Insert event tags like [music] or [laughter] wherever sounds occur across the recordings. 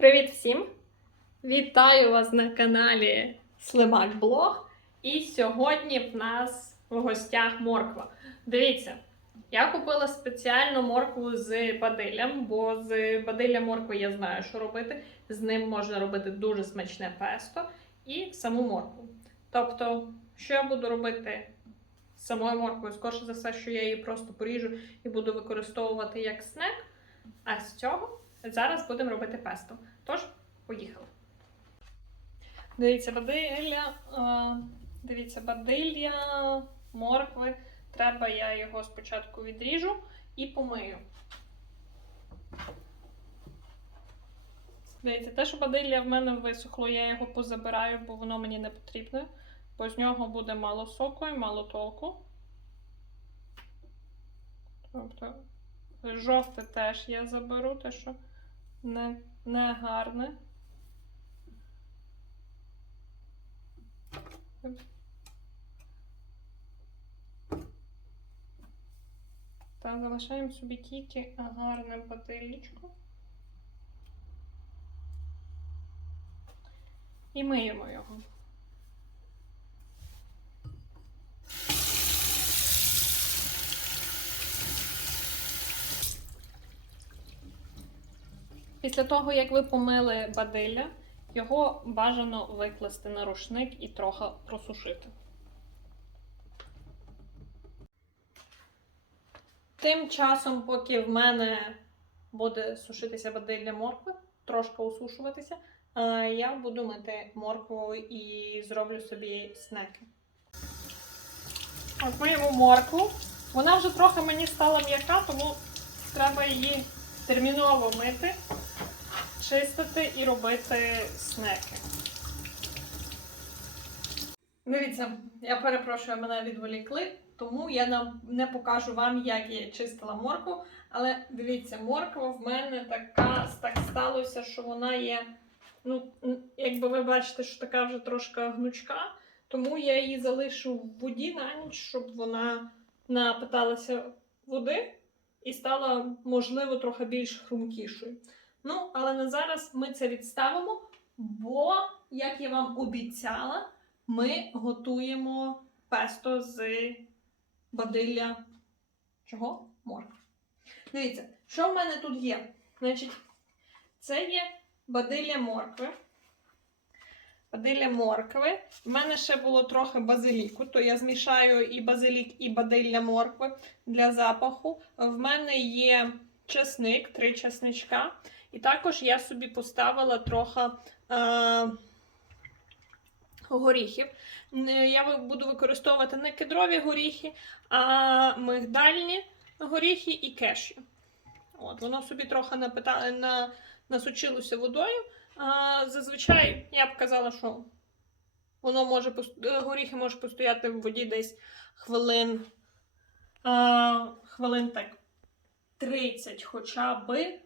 Привіт всім! Вітаю вас на каналі Слимак Блог. І сьогодні в нас в гостях морква. Дивіться, я купила спеціальну моркву з бадиллям, бо з бадилля моркви я знаю, що робити. З ним можна робити дуже смачне песто і саму моркву. Тобто, що я буду робити з самою морквою? Скорше за все, що я її просто поріжу і буду використовувати як снек. А з цього зараз будемо робити песто. Тож, поїхали. Дивіться, бадилля, дивіться, бадилля, моркви. Треба я його спочатку відріжу і помию. Дивіться, те, що бадилля в мене висохло, я його позабираю, бо воно мені не потрібне. Бо з нього буде мало соку і мало толку. Тобто, жовте теж я заберу, те, що не, не гарне. Та залишаємо собі тільки гарне бадилічко. І миємо його. Після того, як ви помили бадилля, його бажано викласти на рушник і трохи просушити. Тим часом, поки в мене буде сушитися бадилля моркви, трошки усушуватися, я буду мити моркву і зроблю собі снеки. От миємо моркву. Вона вже трохи мені стала м'яка, тому треба її терміново мити, чистити і робити снеки. Дивіться, я перепрошую, мене відволікли, тому я не покажу вам, як я чистила моркву. Але дивіться, морква в мене така так сталося, що вона є. Ну, якби ви бачите, що така вже трошки гнучка, тому я її залишу в воді на ніч, щоб вона напиталася води і стала, можливо, трохи більш хрумкішою. Ну, але на зараз ми це відставимо, бо, як я вам обіцяла, ми готуємо песто з бадилля чого? Моркви. Дивіться, що в мене тут є? Значить, це є бадилля моркви. Бадилля моркви. В мене ще було трохи базиліку, то я змішаю і базилік, і бадилля моркви для запаху. В мене є чесник, три чесничка. І також я собі поставила трохи е, горіхів. Я буду використовувати не кедрові горіхи, а мигдальні горіхи і кешю. От, воно собі трохи напита... на... насучилося водою. А, зазвичай я б казала, що воно може е, горіхи можуть постояти в воді десь хвилин, а, хвилин так 30 хоча би,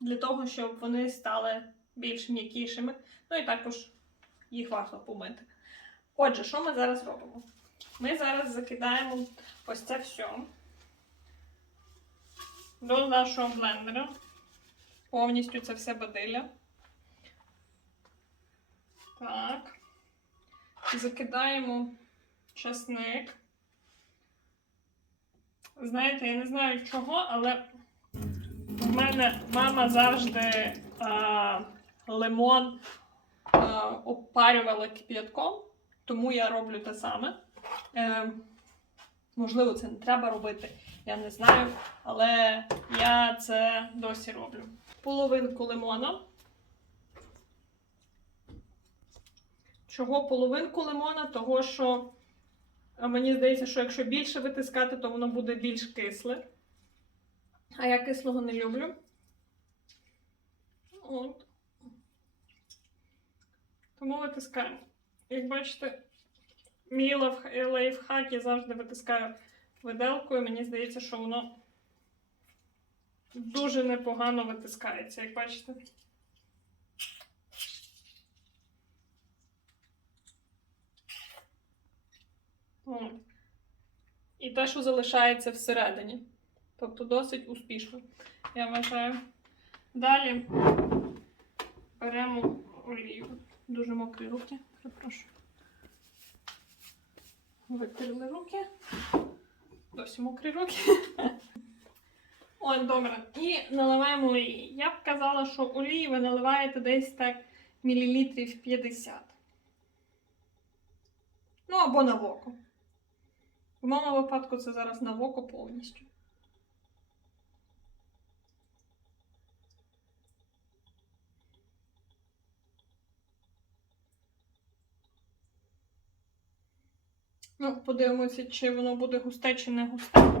для того, щоб вони стали більш м'якішими. Ну і також їх варто помити. Отже, що ми зараз робимо? Ми зараз закидаємо ось це все до нашого блендера. Повністю це все бадилля. Так. Закидаємо часник. Знаєте, я не знаю чого, але мене мама завжди а, лимон а, опарювала кип'ятком, тому я роблю те саме. Е, можливо, це не треба робити, я не знаю, але я це досі роблю. Половинку лимона. Чого половинку лимона? Того, що мені здається, що якщо більше витискати, то воно буде більш кисле. А я кислого не люблю. От. Тому витискаємо. Як бачите, мій лайфхак я завжди витискаю виделкою. Мені здається, що воно дуже непогано витискається, як бачите. От. І те, що залишається всередині. Тобто досить успішно, я вважаю. Далі беремо олію. Дуже мокрі руки, перепрошую. Витерли руки. Досі мокрі руки. [laughs] Ой, добре. І наливаємо олії. Я б казала, що олії ви наливаєте десь так мілілітрів 50. Ну або на воко. В моєму випадку це зараз на воко повністю. Ну, подивимося, чи воно буде густе чи не густе.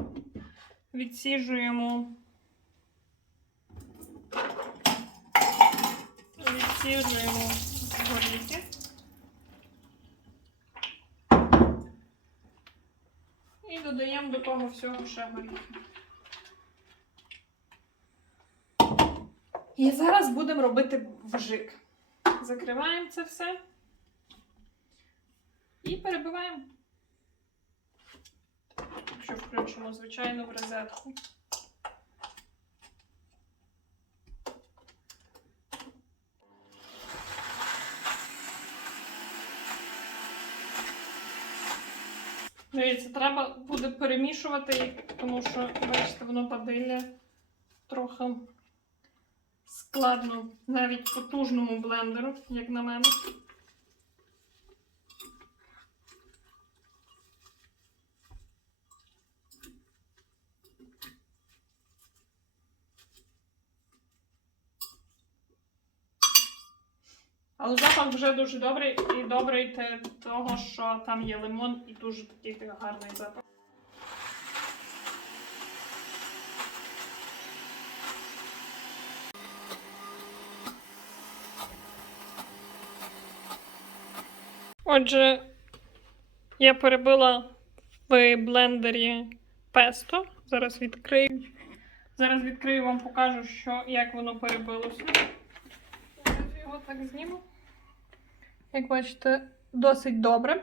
Відсіжуємо. Відсіжуємо горіхи. І додаємо до того всього ще горіхи. І зараз будемо робити вжик. Закриваємо це все і перебиваємо. Якщо включимо, звичайно, в розетку. Дивіться, треба буде перемішувати, тому що, бачите, воно падилля трохи складно навіть потужному блендеру, як на мене. Але запах вже дуже добрий і добрий те того, що там є лимон і дуже такий гарний запах. Отже, я перебила в блендері песто. Зараз відкрию. Зараз відкрию вам покажу, що, як воно перебилося. Зараз його так зніму. Як бачите, досить добре.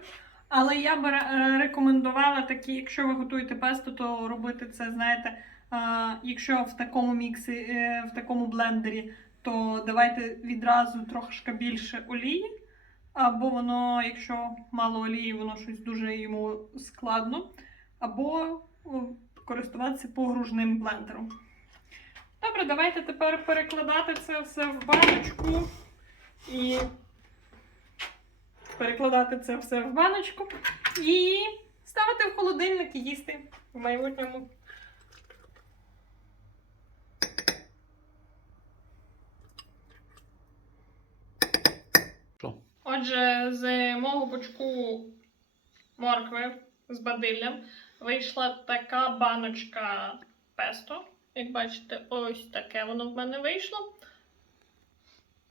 Але я би е, рекомендувала такі, якщо ви готуєте песто, то робити це, знаєте, якщо в такому міксі, е, в такому блендері, то давайте відразу трошки більше олії. Або воно, якщо мало олії, воно щось дуже йому складно. Або користуватися погружним блендером. Добре, давайте тепер перекладати це все в баночку і перекладати це все в баночку і ставити в холодильник і їсти в майбутньому. Отже, з мого бочку моркви з бадиллям вийшла така баночка песто. Як бачите, ось таке воно в мене вийшло.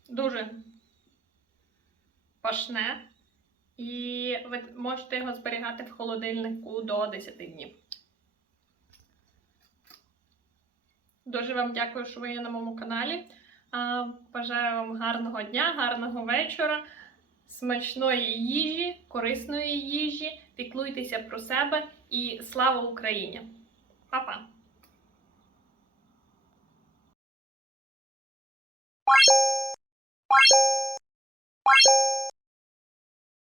Дуже пашне. І ви можете його зберігати в холодильнику до 10 днів. Дуже вам дякую, що ви є на моєму каналі. Бажаю вам гарного дня, гарного вечора, смачної їжі, корисної їжі. Піклуйтеся про себе і слава Україні! Па-па!